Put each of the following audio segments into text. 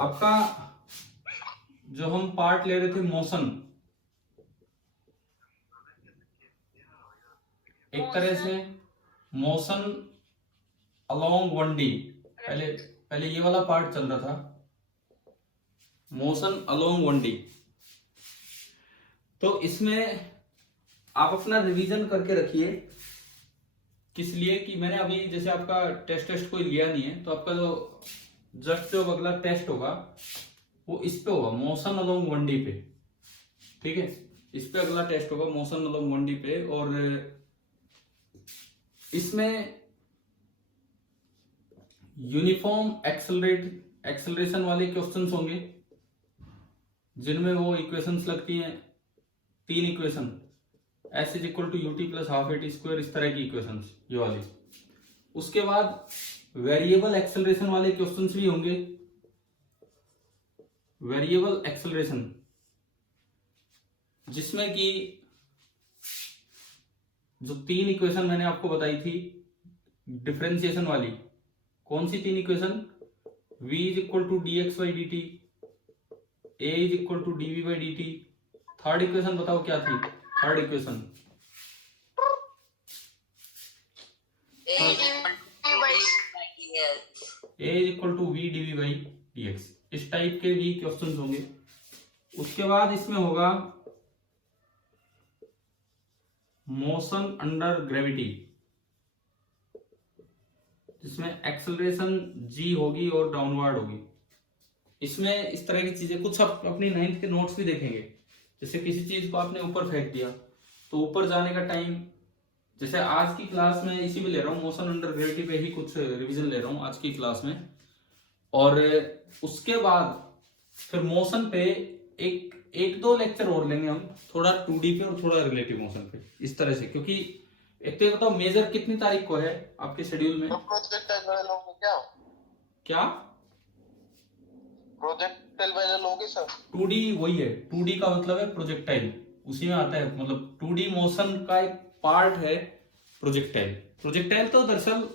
आपका जो हम पार्ट ले रहे थे मोशन, एक तरह से मोशन अलोंग 1D, पहले पहले ये वाला पार्ट चल रहा था, मोशन अलोंग 1D। तो इसमें आप अपना रिवीजन करके रखिए, किस लिए कि मैंने अभी जैसे आपका टेस्ट कोई लिया नहीं है, तो आपका जो अगला टेस्ट होगा वो इस पे होगा, मोशन अलोंग 1D पे। ठीक है, इस पे अगला टेस्ट होगा मोशन अलोंग 1D पे। और इसमें यूनिफॉर्म एक्सेलरेशन वाले क्वेश्चंस होंगे, जिनमें वो इक्वेशंस लगती हैं, 3 equation, S is equal to u t plus half a t square, इस तरह की इक्वेशंस ये वाली। उसके बाद वेरिएबल एक्सेलरेशन वाले क्वेश्चंस भी होंगे, वेरिएबल एक्सेलरेशन, जिसमें कि जो 3 इक्वेशन मैंने आपको बताई थी डिफरेंशिएशन वाली, कौन सी 3 equation, v is equal to d x by d t, a is equal to d v by d t. Third equation बताओ क्या थी, third equation a is equal to v d v by d x. इस type के भी questions होंगे। उसके बाद इसमें होगा मोशन अंडर ग्रेविटी, जिसमें एक्सेलरेशन जी होगी और डाउनवर्ड होगी। इसमें इस तरह की चीजें कुछ आप अपनी 9th के नोट्स भी देखेंगे। जैसे किसी चीज को आपने ऊपर फेंक दिया तो ऊपर जाने का टाइम, जैसे आज की क्लास में इसी में ले रहा हूँ, मोशन अंडर ग्रेविटी पे ही कुछ रिवीजन ले रहा हूँ आज की क्लास में। और उसके बाद फिर मोशन पे एक दो लेक्चर और लेंगे हम, थोड़ा 2D पे और थोड़ा रिलेटिव मोशन पे, इस तरह से। क्योंकि एक तो बताओ मेजर कितनी तारीख को है आपके शेड्यूल में? प्रोजेक्टाइल वाले लोग क्या प्रोजेक्टाइल वाले लोग सर? 2D वही है, 2D का मतलब है प्रोजेक्टाइल, उसी में आता है। मतलब 2D मोशन का एक पार्ट है प्रोजेक्टाइल। प्रोजेक्टाइल तो दरअसल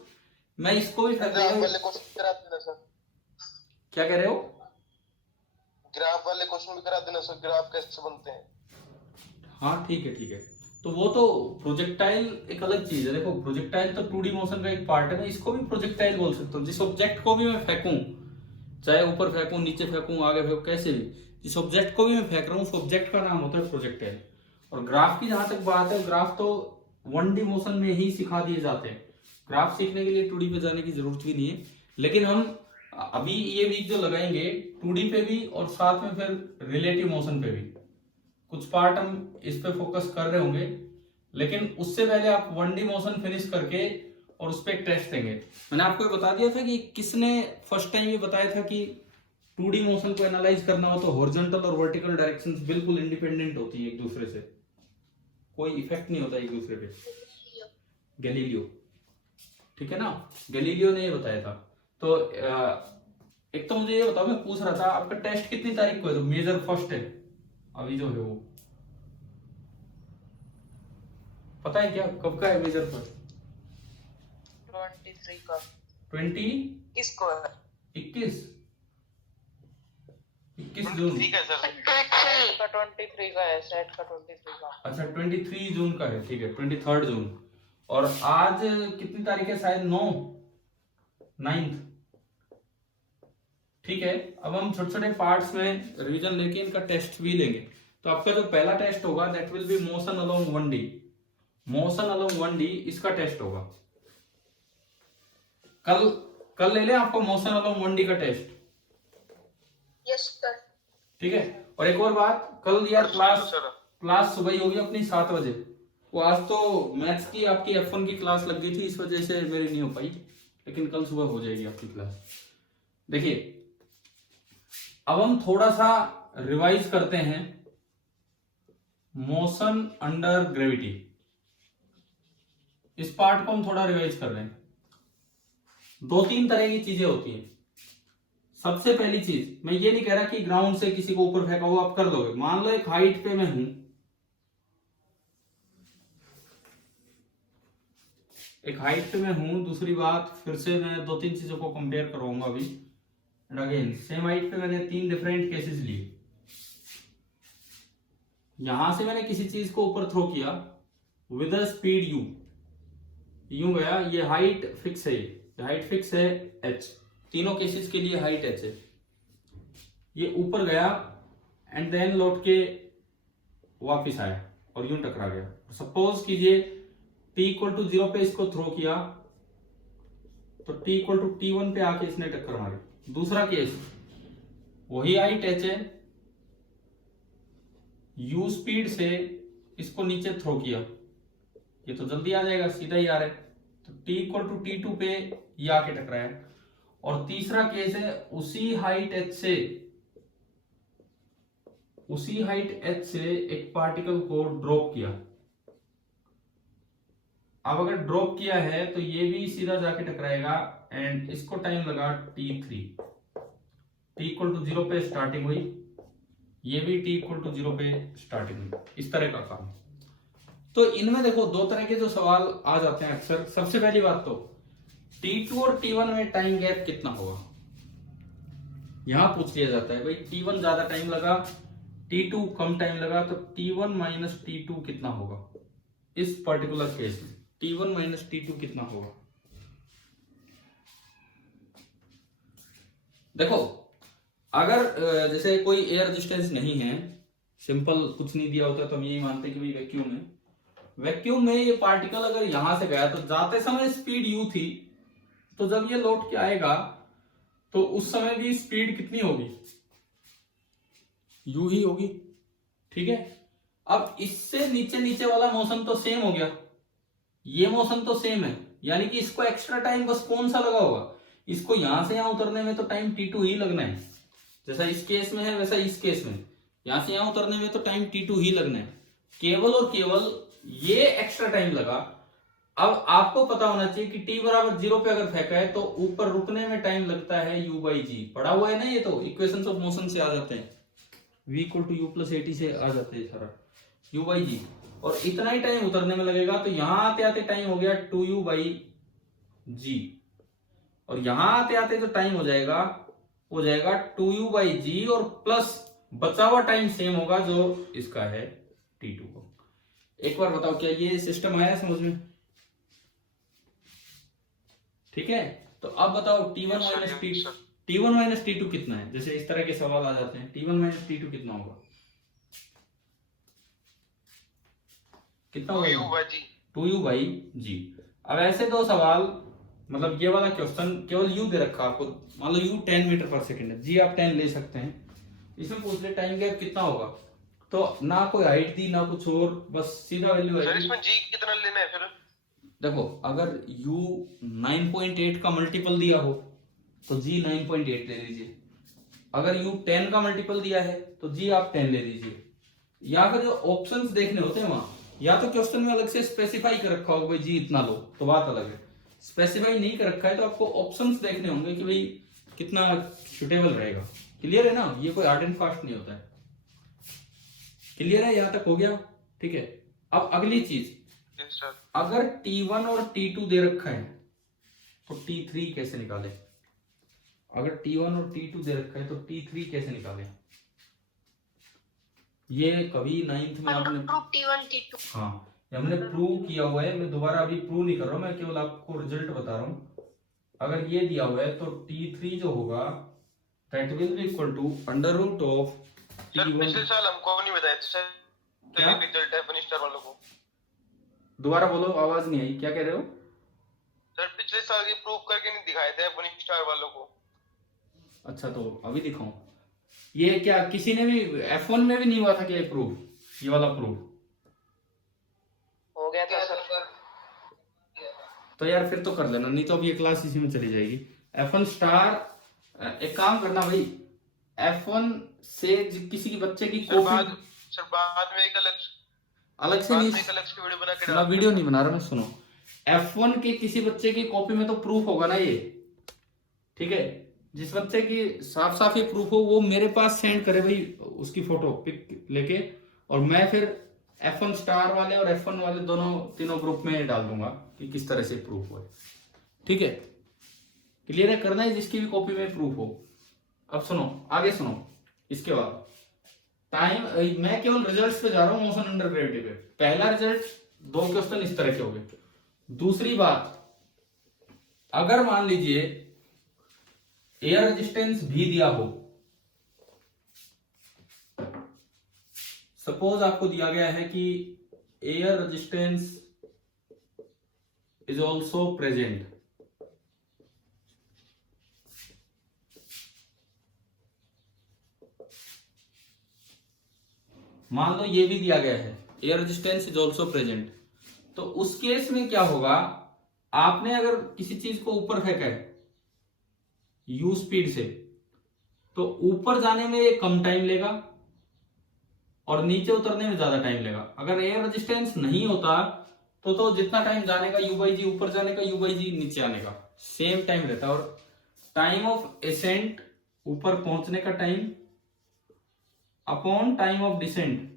मैं इसको भी ग्राफ वाले क्वेश्चन करा देना सर। क्या कह रहे हो? ग्राफ वाले क्वेश्चन भी करा देना सर, ग्राफ कैसे बनते हैं। हाँ ठीक है ठीक है। तो वो तो प्रोजेक्टाइल एक अलग चीज है। देखो प्रोजेक्टाइल तो 2D मोशन का एक पार्ट है, मैं इसको भी प्रोजेक्टाइल बोल सकता हूँ। जिस ऑब्जेक्ट को भी मैं फेंकूं, चाहे ऊपर फेंकूं, नीचे फेंकूं, आगे फेंकूं, कैसे भी, जिस ऑब्जेक्ट को भी मैं फेंक रहा हूँ उस ऑब्जेक्ट का नाम होता है प्रोजेक्टाइल। और ग्राफ की जहां तक बात है, ग्राफ तो 1D मोशन में ही सिखा दिए जाते हैं। ग्राफ सीखने के लिए 2D पे जाने की जरूरत भी नहीं है। लेकिन हम अभी ये वीक जो लगाएंगे 2D पे भी और साथ में फिर रिलेटिव मोशन पे भी कुछ पार्ट हम इस पे फोकस कर रहे होंगे। लेकिन उससे पहले आप 1D मोशन फिनिश करके और उस पर एक टेस्ट देंगे। मैंने आपको ये बता दिया था कि किसने फर्स्ट टाइम ये बताया था कि 2D मोशन को एनालाइज करना हो तो हॉरिजॉन्टल और वर्टिकल डायरेक्शंस बिल्कुल इंडिपेंडेंट होती है एक दूसरे से, कोई इफेक्ट नहीं होता एक दूसरे पे। गैलीलियो, ठीक है ना, गैलीलियो ने ये बताया था। तो एक तो मुझे ये बताओ, मैं पूछ रहा था आपका टेस्ट कितनी तारीख को है, जो मेजर फर्स्ट है अभी जो है वो पता है क्या, कब का है मेजर फर्स्ट? 23 का। 20 किसको है? 21 जून का सर, का 23 का है, सेट का 23 का। अच्छा 23 जून का है, ठीक है 23 जून। और आज कितनी तारीख है, शायद 9th। ठीक है, अब हम छोटे छोटे पार्ट्स में रिवीजन लेके इनका टेस्ट भी लेंगे। तो आपका जो पहला टेस्ट होगा that will B motion along 1D, motion along 1D इसका टेस्ट होगा। कल ले लें आपको मोशन अलोंग 1D का टेस्ट? Yes sir. ठीक है। और एक और बात, कल यार क्लास सुबह ही होगी अपनी 7 बजे। वो आज तो मैथ्स की आपकी F1 की क्लास लग गई थी, इस वजह से मेरी नहीं हो पाई, लेकिन कल सुबह हो जाएगी आपकी क्लास। देखिए अब हम थोड़ा सा रिवाइज करते हैं मोशन अंडर ग्रेविटी। इस पार्ट को हम थोड़ा रिवाइज कर रहे हैं। 2-3 तरह की चीजें होती हैं। सबसे पहली चीज, मैं ये नहीं कह रहा कि ग्राउंड से किसी को ऊपर फेंका हुआ आप कर दोगे। मान लो एक हाइट पे मैं हूं, एक हाइट पे मैं हूं। दूसरी बात, फिर से मैं 2-3 चीजों को कंपेयर करवाऊंगा अभी। एंड अगेन सेम हाइट पे मैंने 3 डिफरेंट केसेस लिए। यहां से मैंने किसी चीज को ऊपर थ्रो किया विद अ स्पीड u, यूं गया, ये हाइट फिक्स है, ये हाइट फिक्स है h, तीनों केसेस के लिए हाइट h है। ये ऊपर गया एंड देन लौट के वापस आया और यूं टकरा गया। सपोज कीजिए t इक्वल टू 0 पे इसको थ्रो किया तो t इक्वल टू t1 पे आके इसने टक्कर मारी। दूसरा केस, वही हाइट h है, u स्पीड से इसको नीचे थ्रो किया, ये तो जल्दी आ जाएगा, सीधा ही आ रहा है, तो t इक्वल टू t2 पे ये आके टकराया। और तीसरा केस है उसी हाइट h से एक पार्टिकल को ड्रॉप किया। अब अगर ड्रॉप किया है तो ये भी सीधा जाके टकराएगा एंड इसको टाइम लगा t3, t इक्वल टू 0 पे स्टार्टिंग हुई, ये भी t इक्वल टू 0 पे स्टार्टिंग हुई, इस तरह का काम। तो इनमें देखो दो तरह के जो सवाल आ जाते हैं अक्सर। सबसे पहली बात तो t2 और t1 में टाइम गैप कितना होगा, यहां पूछ लिया जाता है भाई t1 ज्यादा टाइम लगा, t2 कम टाइम लगा, तो t1 माइनस t2 कितना होगा इस पर्टिकुलर केस में, t1 माइनस t2 कितना होगा। देखो अगर जैसे कोई एयर रेजिस्टेंस नहीं है, सिंपल कुछ नहीं दिया होता तो हम यही मानते कि भाई वैक्यूम में ये पार्टिकल अगर यहां से गया तो जाते समय स्पीड u थी, तो जब ये लौट के आएगा तो उस समय भी स्पीड कितनी होगी, u ही होगी। ठीक है, अब इससे नीचे नीचे वाला मोशन तो सेम हो गया, ये मोशन तो सेम है, यानी कि इसको एक्स्ट्रा टाइम बस कौन सा लगा होगा, इसको यहां से यहां उतरने में तो टाइम t2 ही लगना है, जैसा इस केस में है वैसा इस केस में, यहां से यहां उतरने में तो टाइम t2 ही लगना है, केवल और केवल ये एक्स्ट्रा टाइम लगा। अब आपको पता होना चाहिए कि t बराबर 0 पे अगर फेंका है तो ऊपर रुकने में टाइम लगता है u बाई जी, पढ़ा हुआ है ना, ये तो इक्वेशंस ऑफ मोशन से आ जाते हैं, v equal to u plus a t से आ जाते हैं सारा, u बाई जी, और इतना ही टाइम उतरने में लगेगा, तो यहां आते आते टाइम हो गया 2u बाई जी, और यहां आते आते जो टाइम हो जाएगा 2u बाई जी, और प्लस बचा हुआ टाइम सेम होगा जो इसका है t2 को। एक बार बताओ क्या ये सिस्टम आया समझ में? ठीक है, तो अब बताओ t1 माइनस t2 कितना है, जैसे इस तरह के सवाल आ जाते हैं, t1 माइनस t2 कितना होगा, कितना होगा 2u बाई जी। अब ऐसे दो सवाल, मतलब ये वाला क्वेश्चन केवल u दे रखा आपको, मान लो u 10 मीटर पर सेकेंड है, जी आप 10 ले सकते हैं, इसमें पूछ ले टाइम गैप कितना होगा, तो ना कोई हाइट दी ना कुछ और, बस सीधा वैल्यू है। इसमें जी कितना लेना है फिर? देखो अगर u 9.8 का मल्टीपल दिया हो तो g 9.8 ले लीजिए, अगर u 10 का मल्टीपल दिया है तो g आप 10 ले लीजिए, या फिर जो ऑप्शंस देखने होते हैं वहां, या तो क्वेश्चन में अलग से स्पेसिफाई कर रखा होगा भाई जी इतना लो, तो बात अलग है, स्पेसिफाई नहीं कर रखा है तो आपको ऑप्शंस देखने होंगे कि भाई कितना सुटेबल रहेगा। क्लियर है ना, ये कोई हार्ड एंड फास्ट नहीं होता है। क्लियर है, यहां तक हो गया? ठीक है, अब अगली चीज, अगर t1 और t2 दे रखा है तो t3 कैसे निकाले, अगर t1 और t2 दे रखा है तो t3 कैसे निकाले, ये कभी 9th में आपने t1 t2, हाँ हमने प्रूव किया हुआ है, मैं दोबारा अभी प्रूव नहीं कर रहा हूं, मैं केवल आपको रिजल्ट बता रहा हूं। अगर ये दिया हुआ है तो t3 जो होगा that will be equal to under root of sir पिछले साल हमको नहीं बताया सर, तो क्या? ये रिजल्ट है फनिस्टर वालों को। दोबारा बोलो, आवाज नहीं आई, क्या कह रहे हो? सर पिछले साल ये प्रूव करके नहीं दिखाए थे फनिस्टर वालों को। अच्छा तो अभी दिखाऊं, ये क्या किसी ने भी F1 में भी नहीं हुआ था क्या ये प्रूव, ये वाला प्रूव? हो गया था सर। तो यार फिर तो कर लेना, नहीं तो अब ये क्लास इसी में चली जाएगी। F1 स्टार, एक काम करना भाई, F1 से किसी की बच्चे की सर बाद में एक अलग से नहीं, वीडियो बना के मैं वीडियो नहीं बना रहा मैं, सुनो, F1 के किसी बच्चे की कॉपी में तो प्रूफ होगा ना ये, ठीक है, जिस बच्चे की साफ साफ ये प्रूफ हो वो मेरे पास सेंड करे भाई उसकी फोटो पिक लेके, और मैं फिर F1 स्टार वाले और F1 वाले दोनों तीनों ग्रुप में डाल दूंगा कि किस तरह से प्रूफ हो। ठीक है, क्लियर है, करना है जिसकी भी कॉपी में प्रूफ हो। अब सुनो, आगे सुनो। इसके बाद टाइम, मैं केवल रिजल्ट्स पे जा रहा हूं मोशन अंडर ग्रेविटी पे। पहला रिजल्ट, 2 क्वेश्चन इस तरह के हो गए। दूसरी बात, अगर मान लीजिए एयर रेजिस्टेंस भी दिया हो, सपोज आपको दिया गया है कि air resistance is also present, मान लो ये भी दिया गया है air resistance is also present, तो उस केस में क्या होगा, आपने अगर किसी चीज को ऊपर फेंका है u स्पीड से, तो ऊपर जाने में ये कम टाइम लेगा और नीचे उतरने में ज्यादा टाइम लेगा। अगर एयर रेजिस्टेंस नहीं होता तो जितना टाइम जाने का u बाई जी, ऊपर जाने का u बाई जी, नीचे आने का सेम टाइम रहता है। और टाइम ऑफ एसेंट, ऊपर पहुंचने का time, upon time of descent,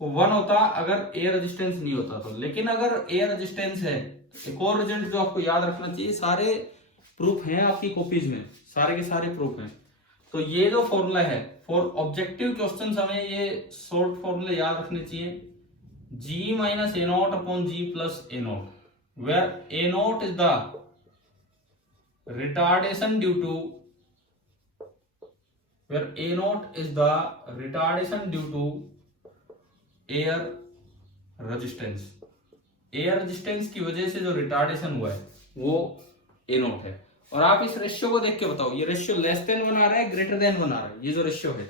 वो 1 होता अगर एयर रेजिस्टेंस नहीं होता तो। लेकिन अगर एयर रेजिस्टेंस है, एक और रिजल्ट जो आपको याद रखना चाहिए, सारे प्रूफ हैं आपकी कॉपीज में, सारे के सारे प्रूफ हैं। तो ये जो फॉर्मूला है फॉर ऑब्जेक्टिव क्वेश्चन, हमें ये शॉर्ट फॉर्मूले याद रखने चाहिए, g minus a naught upon g plus a naught, where a naught is the retardation due to, where A naught is the retardation due to air resistance। Air resistance की वजह से जो रिटार्डेशन हुआ है वो A naught है। और आप इस रेशियो को देख के बताओ, ये रेशियो लेस देन बना रहा है ग्रेटर देन बना रहा है, ये जो रेशियो है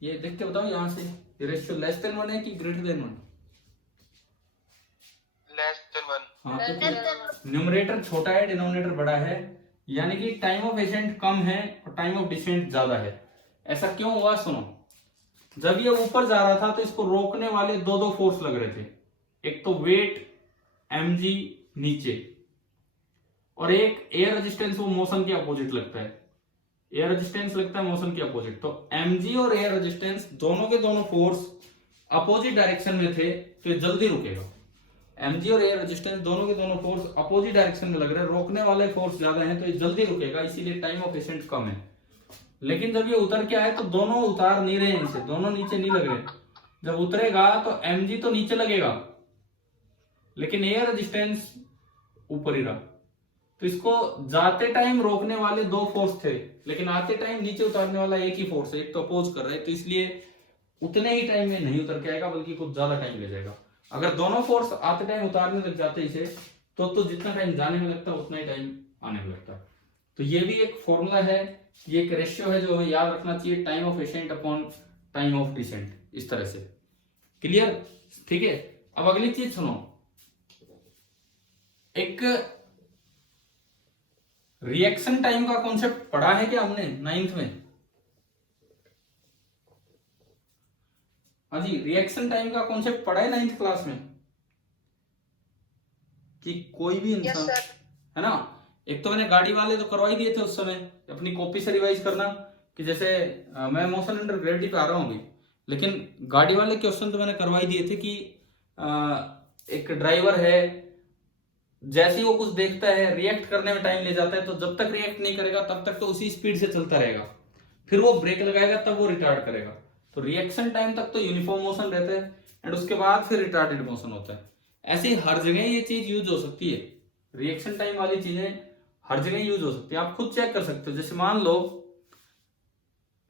ये देख के बताओ यहां से, ये रेशियो लेस देन 1 है कि ग्रेटर देन 1? Less than 1। हाँ, क्योंकि न्यूमरेटर छोटा है, डिनोमिनेटर बड़ा है, यानी कि टाइम ऑफ एसेंट कम है और टाइम ऑफ डिसेंट ज्यादा है। ऐसा क्यों हुआ, सुनो। जब ये ऊपर जा रहा था तो इसको रोकने वाले दो फोर्स लग रहे थे, एक तो वेट mg नीचे, और एक एयर रेजिस्टेंस, वो मोशन के अपोजिट लगता है, एयर रेजिस्टेंस लगता है मोशन के अपोजिट। तो mg और एयर रेजिस्टेंस दोनों के दोनों फोर्स अपोजिट डायरेक्शन में थे, तो ये जल्दी रुकेगा। mg और एयर रेजिस्टेंस दोनों के दोनों फोर्स अपोजिट डायरेक्शन में लग रहे हैं, रोकने वाले फोर्स ज्यादा हैं, तो ये जल्दी रुकेगा, इसीलिए टाइम ऑफ एसेंट कम है। लेकिन जब ये उतर के आए तो दोनों उतार नहीं रहे इनसे, दोनों नीचे नहीं लग रहे। जब उतरेगा तो mg तो नीचे लगेगा, लेकिन एयर रेजिस्टेंस ऊपर ही रहा। तो इसको जाते टाइम रोकने वाले 2 फोर्स थे, लेकिन आते टाइम नीचे उतारने वाला एक ही फोर्स है, एक तो अपोज कर रहा है, तो इसलिए उतने ही टाइम में नहीं उतर के आएगा, बल्कि कुछ ज्यादा टाइम ले जाएगा। अगर दोनों फोर्स आते टाइम उतारने लग जाते इसे, तो जितना टाइम जाने में लगता है उतना ही टाइम आने में लगता है। तो ये भी एक फॉर्मूला है, ये एक रेशियो है जो हमें याद रखना चाहिए, time of ascent upon time of descent, इस तरह से। क्लियर? ठीक है। अब अगली चीज सुनो, एक रिएक्शन टाइम का कॉन्सेप्ट पढ़ा है क्या हमने 9th में? हाँ जी, रिएक्शन टाइम का कॉन्सेप्ट पढ़ा है 9th क्लास में? कि कोई भी इंसान, है ना, एक तो मैंने गाड़ी वाले तो करवाई दिए थे उस समय, अपनी कॉपी से रिवाइज करना, कि जैसे मैं मोशन अंडर ग्रेविटी पे आ रहा हूँ अभी, लेकिन गाड़ी वाले क्वेश्चन तो मैंने करवाई दिए थे कि एक ड्राइवर है, जैसे ही वो कुछ देखता है रिएक्ट करने में टाइम ले जाता है, तो जब तक रिएक्ट नहीं करेगा तब तक तो उसी स्पीड से चलता रहेगा, फिर वो ब्रेक लगाएगा तब वो रिटार्ड करेगा। तो रिएक्शन टाइम तक तो यूनिफॉर्म मोशन रहता है, एंड उसके बाद फिर रिटार्डेड मोशन होता है। ऐसे ही हर जगह ये चीज यूज हो सकती है, रिएक्शन टाइम वाली चीजें हर जगह यूज हो सकती है, आप खुद चेक कर सकते हो। जैसे मान लो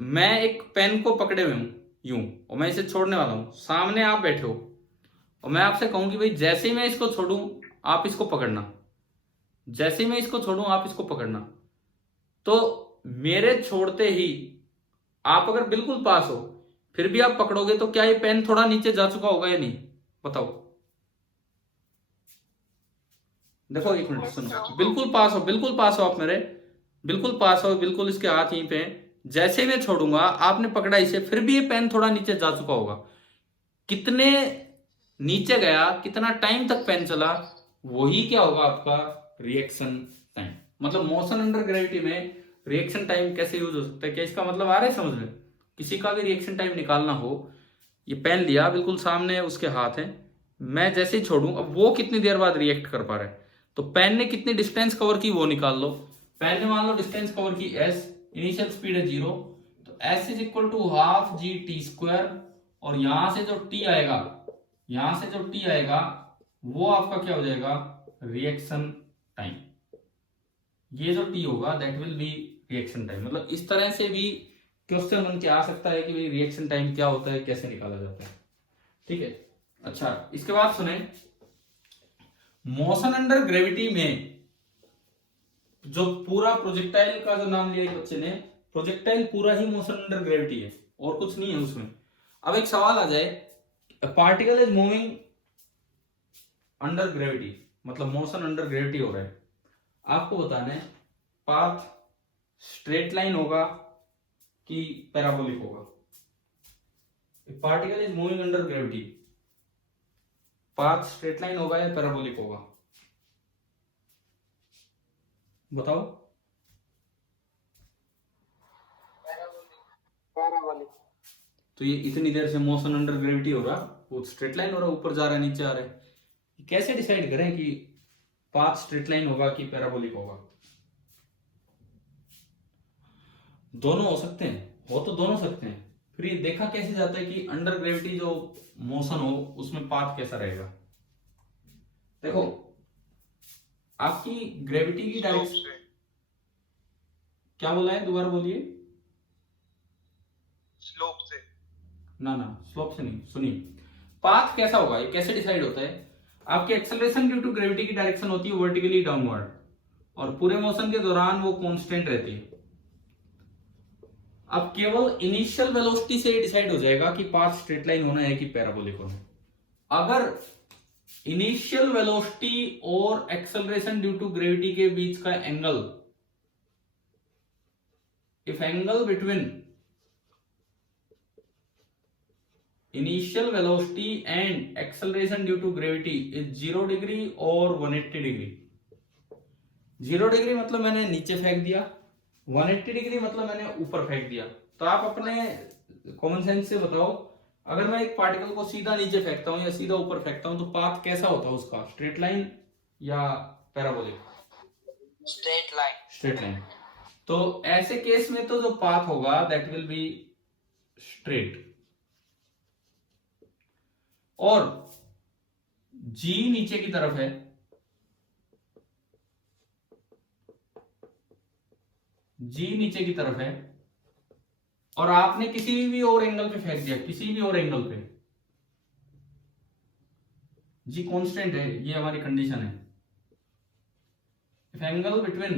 मैं एक पेन को पकड़े हुए हूं यूं, और मैं इसे छोड़ने वाला हूं, सामने आप बैठे हो, और मैं आपसे कहूं कि भाई जैसे ही मैं इसको छोड़ूं आप इसको पकड़ना, जैसे ही मैं इसको छोड़ूं आप इसको पकड़ना, तो मेरे छोड़ते ही आप अगर बिल्कुल पास हो फिर भी आप पकड़ोगे, तो क्या ये पेन थोड़ा नीचे जा चुका होगा या नहीं? बताओ। देखो एक मिनट सुनो, बिल्कुल पास हो, बिल्कुल पास हो आप मेरे, बिल्कुल पास हो, बिल्कुल इसके हाथ यहीं पे, जैसे ही मैं छोड़ूंगा आपने पकड़ा इसे, फिर भी ये पेन थोड़ा नीचे जा चुका होगा। कितने नीचे गया, कितना टाइम तक पेन चला, वही क्या होगा आपका रिएक्शन टाइम। मतलब मोशन अंडर ग्रेविटी में रिएक्शन टाइम कैसे यूज हो सकता है, क्या इसका मतलब आ रहा है समझ में? किसी का भी रिएक्शन टाइम निकालना हो, ये पेन लिया, बिल्कुल सामने उसके हाथ है, मैं जैसे ही छोड़ूं, अब वो कितनी देर बाद रिएक्ट कर पा रहा है, तो पेन ने कितनी डिस्टेंस कवर की वो निकाल लो। पेन ने मान लो डिस्टेंस कवर की s, इनिशियल स्पीड है 0, तो s is equal to half g t square, और यहां से जो t आएगा, यहां से जो t आएगा वो आपका क्या हो जाएगा, रिएक्शन टाइम। ये जो t होगा that will B reaction time. मतलब इस तरह से भी क्वेश्चन बन के आ सकता है कि भाई रिएक्शन टाइम क्या होता है, कैसे निकाला जाता है। ठीक है, अच्छा इसके बाद सुने, मोशन अंडर ग्रेविटी में जो पूरा प्रोजेक्टाइल का जो नाम लिया एक बच्चे ने, प्रोजेक्टाइल पूरा ही मोशन अंडर ग्रेविटी है और कुछ नहीं है उसमें। अब एक सवाल आ जाए, particle is moving under gravity, मतलब मोशन अंडर ग्रेविटी हो रहा है, आपको बताना है पाथ स्ट्रेट लाइन होगा कि पैराबोलिक होगा। Particle is moving under gravity, path straight line होगा या पैराबोलिक होगा, बताओ। पैराबोलिक। तो ये इतनी देर से मोशन अंडर ग्रेविटी हो रहा, वो स्ट्रेट लाइन हो रहा, ऊपर जा रहा है नीचे आ रहा है, कैसे डिसाइड करें कि पाथ स्ट्रेट लाइन होगा कि पैराबोलिक होगा। दोनों हो सकते हैं, हो तो दोनों सकते हैं, फिर ये देखा कैसे जाता है कि अंडर ग्रेविटी जो मोशन हो उसमें पाथ कैसा रहेगा। देखो आपकी ग्रेविटी की डायरेक्शन, क्या बोला है दोबारा बोलिए। स्लोप से। ना ना स्लोप से नहीं, सुनिए पाथ कैसा होगा, ये कैसे डिसाइड होता है। आपकी एक्सेलरेशन ड्यू टू ग्रेविटी की डायरेक्शन होती है वर्टिकली डाउनवर्ड, और पूरे मोशन के दौरान वो कांस्टेंट रहती है। अब केवल इनिशियल वेलोसिटी से डिसाइड हो जाएगा कि पाथ स्ट्रेट लाइन होना है कि पैराबोलिक होना है। अगर इनिशियल वेलोसिटी और एक्सेलरेशन ड्यू टू ग्रेविटी के बीच का angle, if angle between initial velocity and acceleration due to gravity is 0 degree और 180 डिग्री। 0 डिग्री मतलब मैंने नीचे फेंक दिया, 180 डिग्री मतलब मैंने ऊपर फेंक दिया। तो आप अपने कॉमन सेंस से बताओ, अगर मैं एक पार्टिकल को सीधा नीचे फेंकता हूं या सीधा ऊपर फेंकता हूं तो पाथ कैसा होता है उसका, स्ट्रेट लाइन या parabolic. Straight line. Straight line. तो ऐसे केस में तो जो पाथ होगा दैट विल बी स्ट्रेट, और जी नीचे की तरफ है, जी नीचे की तरफ है, और आपने किसी भी और एंगल पे फेंक दिया, किसी भी और एंगल पे, जी कांस्टेंट है, ये हमारी कंडीशन है। If angle between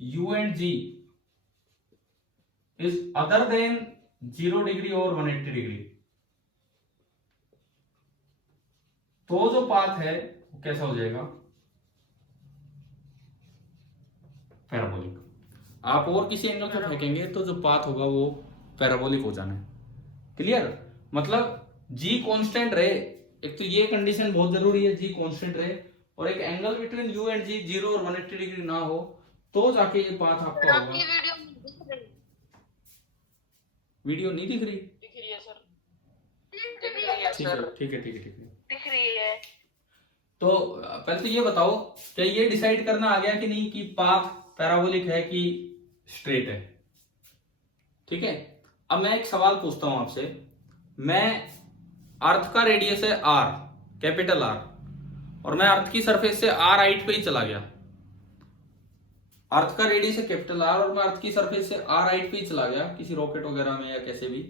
u and g is other than 0 degree और 180 डिग्री, तो जो पाथ है वो कैसा हो जाएगा, पैराबोलिक। आप और किसी एंगल पे फेंकेंगे तो जो पाथ होगा वो पैराबोलिक हो जाना है। क्लियर, मतलब जी कांस्टेंट रहे, एक तो ये कंडीशन बहुत जरूरी है, जी कांस्टेंट रहे, और एक एंगल बिटवीन यू एंड जी 0 और 180 डिग्री ना हो, तो जाके ये पाथ आपका होगा। वीडियो नहीं दिख रही? दिख रही है सर, दिख रही है ठीक सर, है ठीक है ठीक है ठीक है। दिख रही है। तो पहले तो ये बताओ, क्या ये डिसाइड करना आ गया कि नहीं कि पाथ पैराबोलिक है कि स्ट्रेट है। ठीक है, अब मैं एक सवाल पूछता हूं आपसे, मैं अर्थ का रेडियस है r, कैपिटल R, और मैं अर्थ की सरफेस से r हाइट पे ही चला गया। अर्थ का रेडियस है कैपिटल R और मैं अर्थ की सरफेस से r हाइट पे ही चला गया किसी रॉकेट वगैरह में या कैसे भी,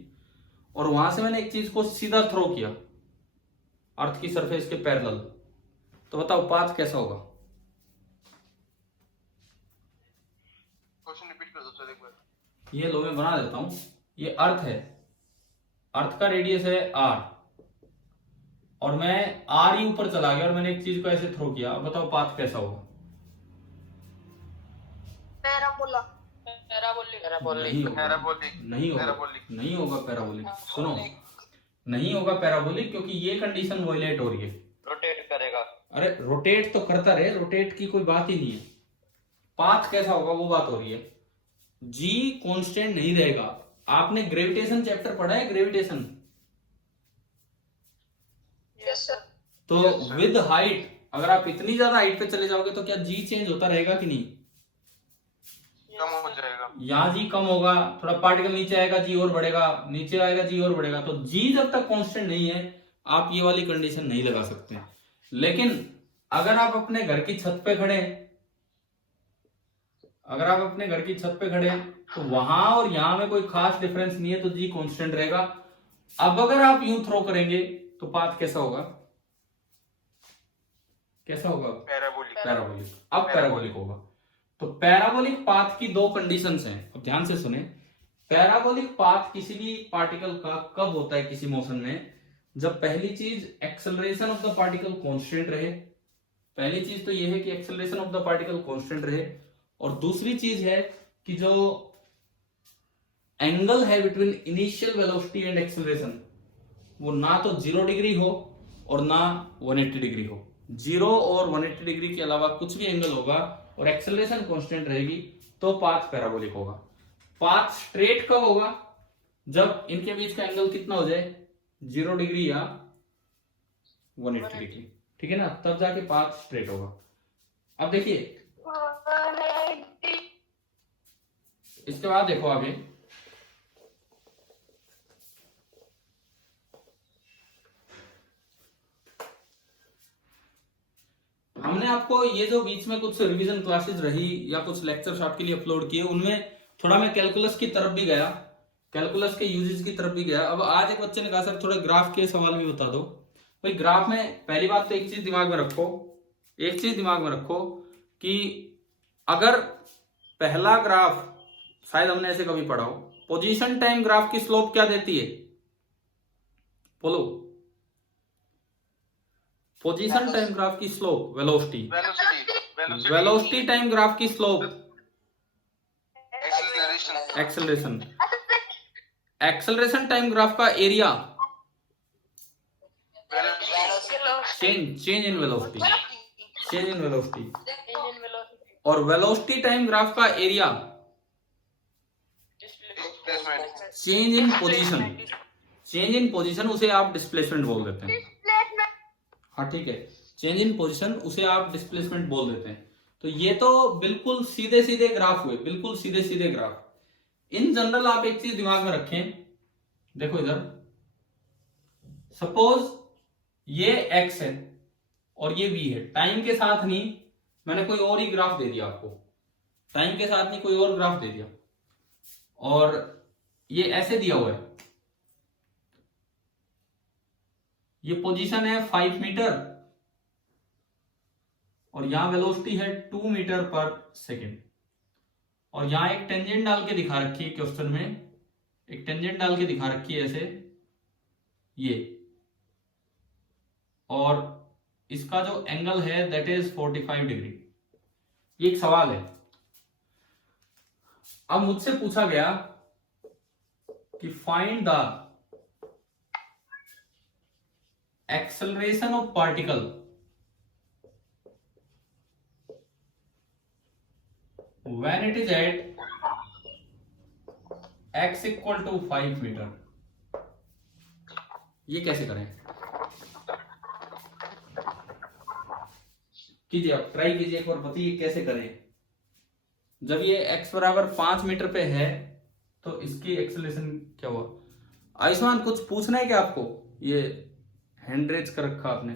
और वहां से मैंने एक चीज को सीधा थ्रो किया अर्थ की सरफेस के पैरेलल, तो बताओ पाथ कैसा होगा। क्वेश्चन रिपीट कर दो सर एक बार। ये लो मैं बना देता हूं, ये अर्थ है, अर्थ का रेडियस है r, और मैं r ही ऊपर चला गया और मैंने एक चीज को ऐसे थ्रो किया, बताओ पाथ कैसा होगा। पैराबोला। पैराबोलिक। नहीं होगा, नहीं होगा, नहीं होगा पैराबोलिक। सुनो, नहीं होगा पैराबोलिक क्योंकि ये कंडीशन वायलेट हो रही है। रोटेट करेगा। अरे रोटेट तो करता रहे, रोटेट की कोई बात ही नहीं है, पाथ कैसा होगा वो बात हो रही है। जी कांस्टेंट नहीं रहेगा। आपने ग्रेविटेशन चैप्टर पढ़ा है, ग्रेविटेशन? Yes sir. तो विद हाइट अगर आप इतनी ज्यादा हाइट पे चले जाओगे तो क्या जी चेंज होता रहेगा कि नहीं? कम हो जाएगा। यहाँ जी कम होगा, थोड़ा पार्टिकल नीचे आएगा जी और बढ़ेगा, नीचे आएगा जी और बढ़ेगा। तो जी जब तक कांस्टेंट नहीं है आप ये वाली कंडीशन नहीं लगा सकते। लेकिन अगर आप अपने घर की छत पे खड़े हैं, अगर आप अपने घर की छत पे खड़े हैं तो वहां और यहां में कोई खास डिफरेंस नहीं है, तो जी कांस्टेंट रहेगा। अब अगर आप यूं थ्रो करेंगे तो पाथ कैसा होगा? कैसा होगा? पैराबोलिक। पैराबोलिक। अब पैराबोलिक होगा। तो पैराबोलिक पाथ की दो कंडीशंस हैं, अब ध्यान से सुने। पैराबोलिक पाथ किसी भी पार्टिकल का कब होता है किसी मोशन में? जब पहली चीज acceleration of the particle constant रहे। पहली चीज तो यह है कि acceleration of the particle constant रहे, और दूसरी चीज है कि जो एंगल है between initial velocity and acceleration वो ना तो 0 डिग्री हो और ना 180 डिग्री हो। 0 और 180 डिग्री के अलावा कुछ भी एंगल होगा और एक्सेलरेशन कांस्टेंट रहेगी तो पाथ पैराबोलिक होगा। पाथ स्ट्रेट कब होगा? जब इनके बीच का एंगल कितना हो जाए, 0 डिग्री या 180 डिग्री, ठीक है ना, तब जाके पाथ स्ट्रेट होगा। अब देखिए इसके बाद देखो आगे, हमने आपको ये जो बीच में कुछ रिवीजन क्लासेस रही या कुछ लेक्चर्स आपके लिए अपलोड किए, उनमें थोड़ा मैं कैलकुलस की तरफ भी गया, कैलकुलस के यूजेस की तरफ भी गया। अब आज एक बच्चे ने कहा सर थोड़े ग्राफ के सवाल भी बता दो। भाई ग्राफ में पहली बात तो एक चीज दिमाग में रखो, एक चीज दिमाग में रखो कि अगर पहला ग्राफ, शायद हमने ऐसे कभी पढ़ा हो, पोजीशन टाइम ग्राफ की स्लोप क्या देती है? बोलो, पोजीशन टाइम ग्राफ की slope, velocity, velocity time graph की slope, acceleration, acceleration time graph का area, change in velocity, change in velocity, और वेलोसिटी टाइम ग्राफ का area, change in position, change in position उसे आप डिस्प्लेसमेंट बोल देते हैं। हाँ ठीक है, चेंज इन पोजीशन उसे आप डिस्प्लेसमेंट बोल देते हैं। तो ये तो बिल्कुल सीधे सीधे ग्राफ हुए, बिल्कुल सीधे सीधे ग्राफ। इन जनरल आप एक चीज दिमाग में रखें, देखो इधर सपोज ये x है और ये v है, टाइम के साथ नहीं, मैंने कोई और ही ग्राफ दे दिया आपको, टाइम के साथ नहीं कोई और ग्राफ दे दिया, और ये ऐसे दिया हुआ है, ये पोजीशन है 5 मीटर और यहां वेलोसिटी है 2 मीटर पर सेकेंड, और यहां एक टेंजेंट डाल के दिखा रखी है क्वेश्चन में, एक टेंजेंट डाल के दिखा रखी है ऐसे ये, और इसका जो एंगल है दैट इज 45 डिग्री। ये एक सवाल है। अब मुझसे पूछा गया कि find the acceleration of particle when it is at x equal to 5 metre. ये कैसे करें? कीजिए, आप ट्राई कीजिए एक बार, बताइए कैसे करें। जब ये x बराबर 5 मीटर पे है तो इसकी एक्सेलरेशन क्या हुआ? आयुष्मान कुछ पूछना है क्या आपको? ये हैंड रेज कर रखा आपने।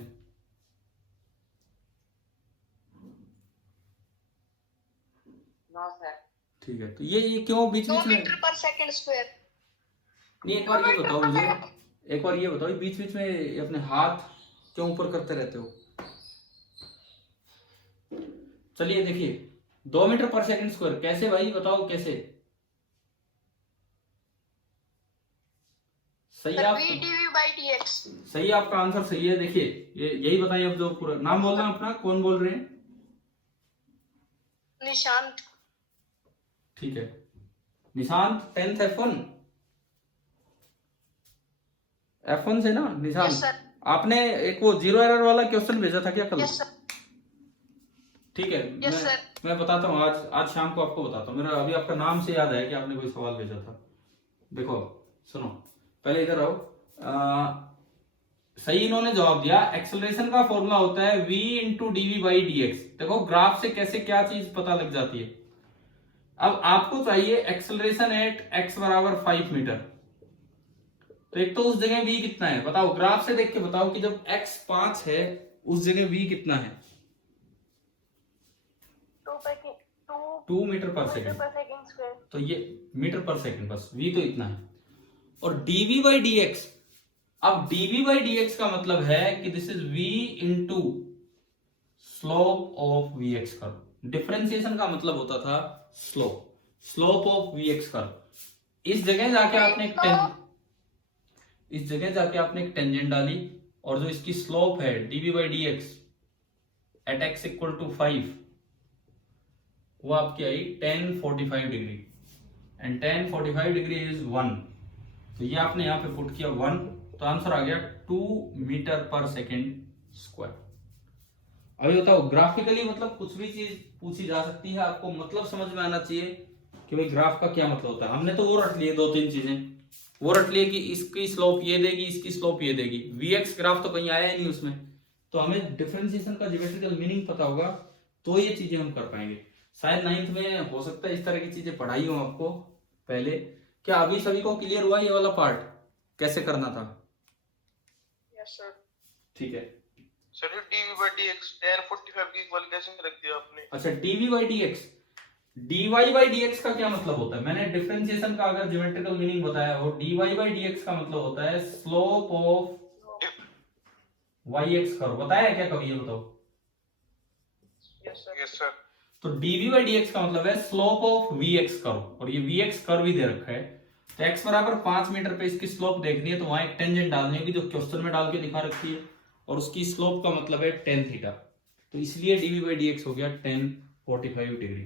ठीक है, तो ये क्यों बीच बीच में? मीटर पर सेकंड स्क्वायर। नहीं, एक बार ये बताओ मुझे, एक बार ये बताओ, बीच बीच में अपने हाथ क्यों ऊपर करते रहते हो? चलिए देखिए, 2 मीटर पर सेकंड स्क्वायर कैसे भाई, बताओ कैसे? सही है, आप सही है, आपका आंसर सही है। देखिए ये यही बताइए, अब जो पूरा नाम बोल रहे हैं अपना, कौन बोल रहे हैं? निशांत। ठीक है, निशांत 10th F1 से ना निशांत? Yes, sir. आपने एक वो 0 एरर वाला क्वेश्चन भेजा था क्या कल? Yes, sir. ठीक है, Yes, sir. मैं बताता हूँ, आज शाम को आपको बताता हूँ। मेरा अभी आपका नाम से याद है कि आपने कोई सवाल भेजा था। देखो सुनो, पहले इधर आओ। सही इन्होंने जवाब दिया। एक्सेलरेशन का फॉर्मूला होता है v into d v by d x. देखो ग्राफ से कैसे क्या चीज पता लग जाती है। अब आपको चाहिए एक्सेलरेशन एट x बराबर 5 मीटर। तो एक तो उस जगह v कितना है बताओ, ग्राफ से देख के बताओ कि जब x 5 है उस जगह v कितना है। 2 मीटर पर सेकेंड। तो ये मीटर पर सेकेंड, बस v तो इतना है। और dv बाई dx, अब dv बाई dx का मतलब है कि this is v into slope of vx curve. Differentiation का मतलब होता था स्लोप ऑफ vx कर्व। इस जगह जाके आपने एक टेंजेंट डाली और जो इसकी स्लोप है dv by dx at x equal to 5, वो आपकी आई tan 45 degree, and tan 45 degree is 1। तो ये आपने यहां पे पुट किया 1, तो आंसर आ गया 2 मीटर पर सेकेंड स्क्वायर। अभी बताओ ग्राफिकली मतलब कुछ भी चीज पूछी जा सकती है, आपको मतलब समझ में आना चाहिए कि भाई ग्राफ का क्या मतलब होता है। हमने तो वो रट लिए 2-3 चीजें, वो रट लिए कि इसकी स्लोप ये देगी, इसकी स्लोप ये देगी। vx ग्राफ तो कहीं आया ही नहीं उसमें, तो हमें डिफरेंशिएशन का ज्योमेट्रिकल मीनिंग पता होगा तो ये चीजें हम कर पाएंगे। शायद 9th में हो सकता है इस तरह की चीजें पढ़ाई हो आपको पहले। क्या अभी सभी को क्लियर हुआ ये वाला पार्ट कैसे करना था? Yes sir. ठीक है सर ये dv by dx tan 45 की इक्वल कैसे रख दिया आपने? अच्छा, dv by dx, dy by dx का क्या मतलब होता है? मैंने डिफरेंशिएशन का अगर ज्योमेट्रिकल मीनिंग बताया हो, dy by dx का मतलब होता है स्लोप ऑफ yx कर्व। बताया है क्या कभी? ये बताओ। Yes sir. तो dv by dx का मतलब है स्लोप ऑफ vx कर्व, और ये vx कर्व ही दे रखा है। तो x बराबर 5 मीटर पे इसकी स्लोप देखनी है तो वहां एक टेंजेंट डालनी होगी जो क्वेश्चन में डाल के दिखा रखी है, और उसकी स्लोप का मतलब है tan थीटा। तो इसलिए dv by dx हो गया tan 45 डिग्री।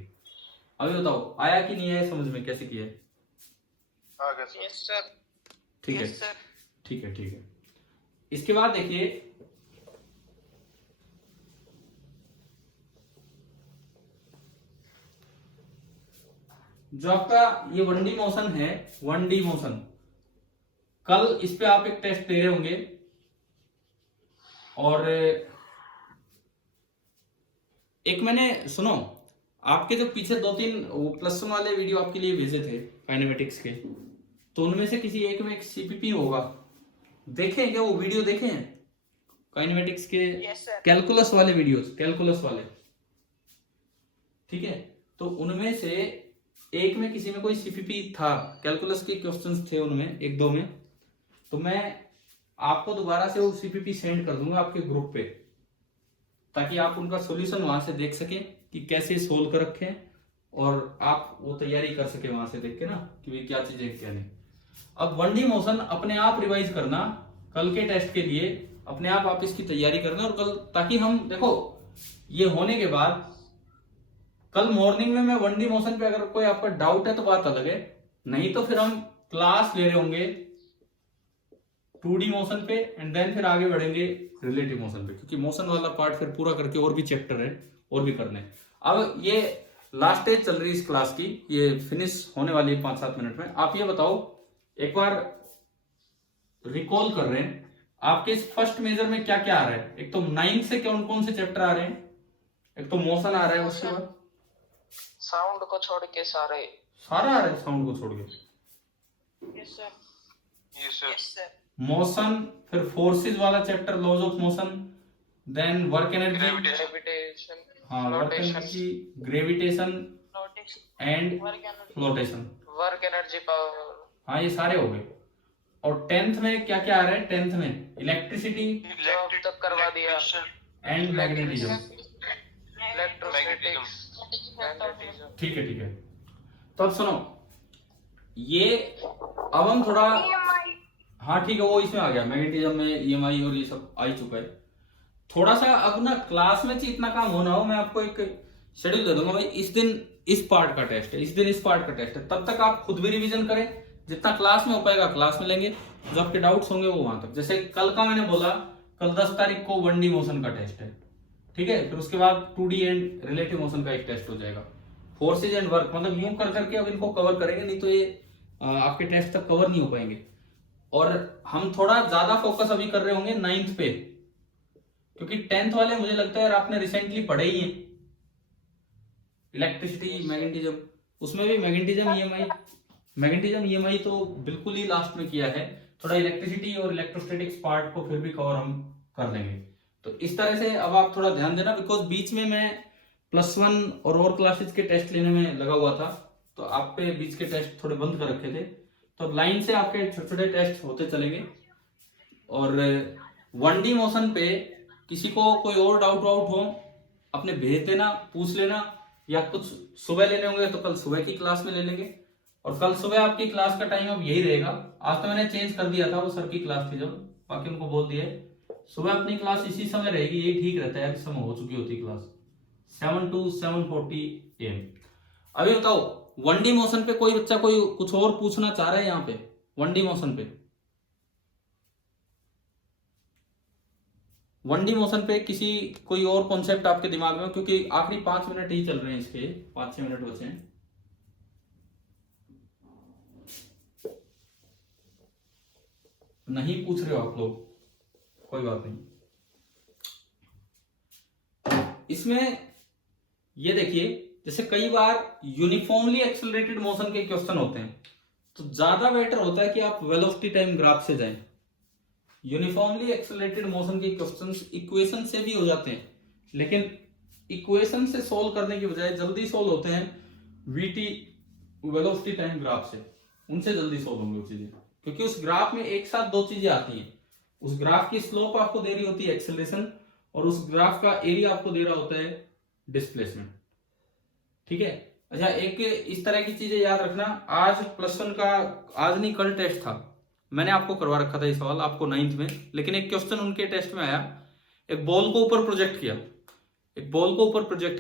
अभी बताओ आया कि नहीं आया समझ में, कैसे किया है? आ गया सर। Yes sir. ठीक है ठीक है ठीक है। इसके बाद देखिए जो आपका ये 1D मोशन है, 1D मोशन, कल इस पे आप एक टेस्ट दे रहे होंगे, और एक मैंने सुनो आपके जो पीछे 2-3 +1 वाले वीडियो आपके लिए भेजे थे काइनेमेटिक्स के, तो उनमें से किसी एक में एक सीपीपी होगा, देखें क्या वो वीडियो? देखे हैं काइनेमेटिक्स के? कैलकुलस वाले वीडियोस, कैलकुलस वाले, ठीक है। तो उनमें से एक में किसी में कोई सीपीपी था, कैलकुलस के क्वेश्चंस थे उनमें 1-2 में, तो मैं आपको दोबारा से वो सीपीपी सेंड कर दूंगा आपके ग्रुप पे, ताकि आप उनका सॉल्यूशन वहां से देख सकें कि कैसे सोल्व कर रखे हैं, और आप वो तैयारी कर सके वहां से देख के ना कि वे क्या चीजें क्या नहीं। अब 1D मोशन अपने आप रिवाइज करना कल के टेस्ट के लिए, अपने आप इसकी तैयारी करना, और कल ताकि हम देखो ये होने के बाद कल मॉर्निंग में मैं 1D मोशन पे अगर कोई आपका डाउट है तो बात अलग है, नहीं तो फिर हम क्लास ले रहे होंगे 2D मोशन पे, एंड देन फिर आगे बढ़ेंगे रिलेटिव मोशन पे, क्योंकि मोशन वाला पार्ट फिर पूरा करके और भी चैप्टर है और भी करने हैं। अब ये लास्ट स्टेज चल रही है इस क्लास की, ये फिनिश होने वाली है 5-7 मिनट में। आप ये बताओ, एक बार रिकॉल कर रहे हैं, आपके इस फर्स्ट मेजर में क्या क्या आ रहा है? एक तो 9th से कौन कौन से चैप्टर आ रहे हैं? एक तो मोशन आ रहा है, उसके बाद साउंड को छोड़ के सारा आ रहा है, साउंड को छोड़ के। Yes sir. मोशन, फिर फोर्सेस वाला chapter, laws of motion, then work energy, gravitation, हाँ work energy, gravitation and flotation, work energy power, हाँ ये सारे हो गए। और 10th में क्या क्या आ रहा है? 10th में इलेक्ट्रिसिटी तक करवा दिया, एंड मैग्नेटिज्म, इलेक्ट्रोस्टैटिक्स, ठीक है ठीक है। तो अब सुनो ये, अब हम थोड़ा, हाँ ठीक है वो इसमें आ गया, मैग्नेटिज्म में ईएमआई और ये सब आ ही चुका है। थोड़ा सा अब ना क्लास में इतना काम होना हो, मैं आपको एक शेड्यूल दे दूंगा, भाई इस दिन इस पार्ट का टेस्ट है, इस दिन इस पार्ट का टेस्ट है, तब तक आप खुद भी रिवीजन करें, जितना क्लास में हो पाएगा क्लास में लेंगे, जो आपके डाउट्स होंगे वो वहां तक। जैसे कल का मैंने बोला, कल 10 तारीख को 1D मोशन का टेस्ट है, ठीक है, फिर उसके बाद 2D एंड रिलेटिव मोशन का एक टेस्ट हो जाएगा, फोर्सेज एंड वर्क, मतलब यूं कर करके अब इनको कवर करेंगे, नहीं तो ये आपके टेस्ट तक कवर नहीं हो पाएंगे। और हम थोड़ा ज्यादा फोकस अभी कर रहे होंगे 9th पे, क्योंकि 10th वाले मुझे लगता है यार आपने रिसेंटली पढ़े ही है इलेक्ट्रिसिटी मैग्नेटिज्म, उसमें भी मैग्नेटिज्म ईएमआई तो बिल्कुल ही लास्ट में किया है। थोड़ा इलेक्ट्रिसिटी और इलेक्ट्रोस्टैटिक्स पार्ट को फिर भी कवर हम कर लेंगे। तो इस तरह से अब आप थोड़ा ध्यान देना, बिकॉज बीच में मैं +1 और क्लासेस के टेस्ट लेने में लगा हुआ था, तो आप पे बीच के टेस्ट थोड़े बंद कर रखे थे, तो लाइन से आपके छोटे छोटे टेस्ट होते चलेंगे। और 1D मोशन पे किसी को कोई और डाउट वाउट हो अपने भेज देना, पूछ लेना, या कुछ सुबह लेने होंगे तो कल सुबह की क्लास में ले लेंगे। और कल सुबह आपकी क्लास का टाइम अब यही रहेगा, आज तो मैंने चेंज कर दिया था, वो सर की क्लास थी जब, बाकी उनको बोल दिए सुबह अपनी क्लास इसी समय रहेगी, यही ठीक रहता है, इस समय हो चुकी होती क्लास 7 to 7:40 AM। अभी बताओ 1D मोशन पे कोई बच्चा कोई कुछ और पूछना चाह रहा है यहाँ पे 1D मोशन पे? 1D मोशन पे किसी कोई और कॉन्सेप्ट आपके दिमाग में हो, क्योंकि आखिरी 5 मिनट ही चल रहे हैं इसके, 5-6 मिनट बचे हैं। नहीं पूछ रहे हो आप लोग, कोई बात नहीं। इसमें ये देखिए, जैसे कई बार यूनिफॉर्मली एक्सेलरेटेड मोशन के क्वेश्चन होते हैं, तो ज्यादा बेटर होता है कि आप वेलोसिटी टाइम ग्राफ से जाएं। यूनिफॉर्मली एक्सेलरेटेड मोशन के क्वेश्चंस इक्वेशन से भी हो जाते हैं, लेकिन इक्वेशन से सोल्व करने की बजाय जल्दी सोल्व होते हैं वीटी वेलोसिटी टाइम ग्राफ से, उनसे जल्दी सोल्व होंगे वो चीजें, क्योंकि उस ग्राफ में एक साथ 2 चीजें आती हैं। उस ग्राफ की स्लोप आपको दे रही होती है एक्सेलरेशन, और उस ग्राफ का एरिया आपको दे रहा होता है डिस्प्लेसमेंट। ठीक है, अच्छा एक इस तरह की चीजें याद रखना। आज +1 का, आज नहीं कल टेस्ट था, मैंने आपको करवा रखा था ये सवाल आपको 9th में, लेकिन एक क्वेश्चन उनके टेस्ट में आया, एक बॉल को ऊपर प्रोजेक्ट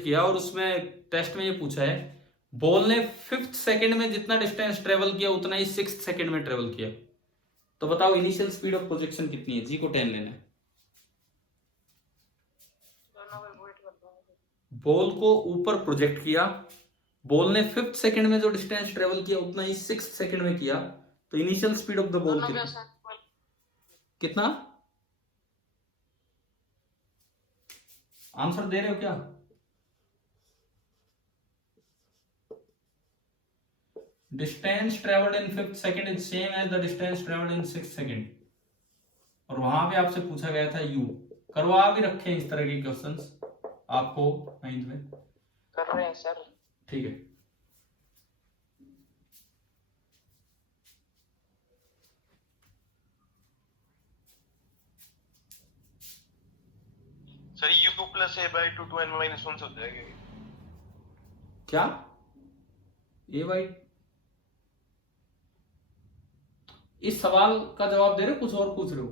किया, और उसमें टेस्ट में ये पूछा है बॉल ने 5th सेकंड में जितना डिस्टेंस ट्रेवल किया उतना ही 6th सेकंड में ट्रेवल किया, तो बताओ इनिशियल स्पीड ऑफ प्रोजेक्शन कितनी है? जी को 10 लेना है। बॉल को ऊपर प्रोजेक्ट किया, बॉल ने 5th सेकंड में जो डिस्टेंस ट्रेवल किया उतना ही 6th सेकंड में किया, तो initial speed of the ball कितना? आंसर दे रहे हो क्या? Distance travelled in 5th second is same as the distance travelled in 6th second, और वहां पे आपसे पूछा गया था यू। करवा भी रखे हैं इस तरह के क्वेश्चंस आपको 9th में। कर रहे हैं सर। ठीक है, सर u + a/2 2n - 1 हो जाएगा क्या a/, इस सवाल का जवाब दे रहे हो कुछ और पूछ रहे हो?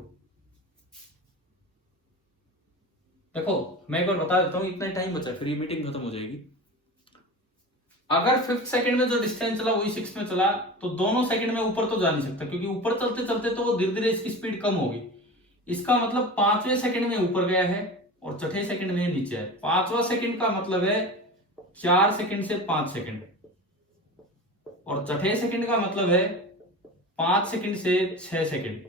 देखो मैं एक बार बता देता हूं, इतना ही टाइम बचा फिर ये मीटिंग खत्म हो जाएगी। अगर 5th सेकंड में जो डिस्टेंस चला वही 6th में चला, तो दोनों सेकंड में ऊपर तो जा नहीं सकता, क्योंकि ऊपर चलते चलते तो वो धीरे धीरे इसकी स्पीड कम होगी। इसका मतलब 5वें सेकंड में ऊपर गया है और 6ठे सेकंड में नीचे है। 5वां सेकंड का मतलब है 4 सेकंड से 5 सेकंड, और 6ठे सेकंड का मतलब है 5 सेकंड से 6 सेकंड,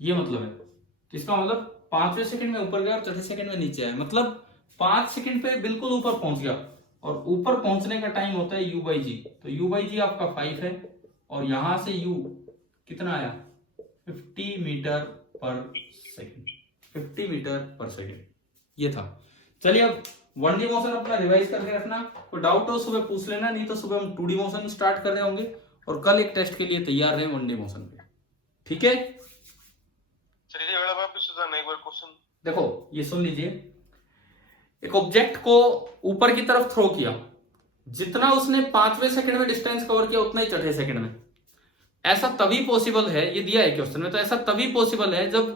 ये मतलब है। तो इसका मतलब 5वें सेकंड में ऊपर गया और 6ठे सेकंड में नीचे आया, मतलब 5 सेकंड पे बिल्कुल ऊपर पहुंच गया, और ऊपर पहुंचने का टाइम होता है u/g। तो u/g आपका 5 है, और यहां से u कितना आया 50 मीटर पर सेकंड, 50 मीटर पर सेकंड, ये था। चलिए अब 1D मोशन अपना रिवाइज करके रखना, कोई डाउट हो सुबह पूछ लेना, नहीं तो सुबह हम 2D मोशन स्टार्ट कर रहे होंगे, और कल एक टेस्ट के लिए तैयार रहे 1D मोशन पे। ठीक है, चलिए मैडम वापस सुनाना एक बार क्वेश्चन। देखो ये सुन लीजिए, एक ऑब्जेक्ट को ऊपर की तरफ थ्रो किया, जितना उसने 5वें सेकंड में डिस्टेंस कवर किया उतना ही 6ठे सेकंड में। ऐसा तभी पॉसिबल है, ये दिया है क्वेश्चन में, तो ऐसा तभी पॉसिबल है जब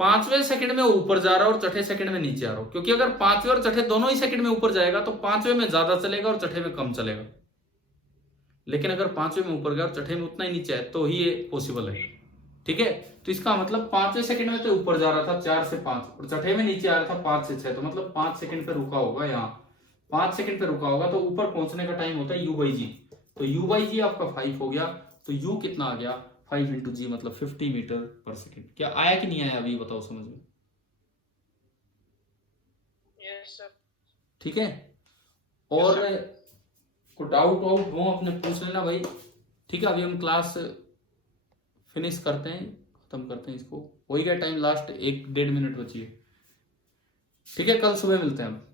5वें सेकंड में ऊपर जा रहा हो और 6ठे सेकंड में नीचे आ रहा हो, क्योंकि अगर 5वें और 6ठे दोनों ही सेकंड में ऊपर जाएगा तो 5वें में ज्यादा चलेगा और 6ठे में कम चलेगा, लेकिन अगर 5वें में ऊपर गया और 6ठे में उतना ही नीचे है तो ही ये पॉसिबल है। ठीक है, तो इसका मतलब 5वें सेकंड में तो ऊपर जा रहा था 4 से 5, और 6ठे में नीचे आ रहा था 5 से 6, तो मतलब 5 सेकंड पे रुका होगा, यहाँ 5 सेकंड पे रुका होगा, तो ऊपर पहुंचने का टाइम होता है u/g। तो u/g आपका 5 हो गया, तो u कितना आ गया 5 इंटू जी मतलब 50 मीटर पर सेकेंड। क्या आया कि नहीं आया अभी बताओ समझ में? Yes sir. ठीक है, और को डाउट वाउट हो अपने पूछ लेना भाई। ठीक है, अभी हम क्लास फिनिश करते हैं, खत्म करते हैं इसको। हो ही गया टाइम, लास्ट 1-1.5 मिनट बची है। ठीक है, कल सुबह मिलते हैं हम।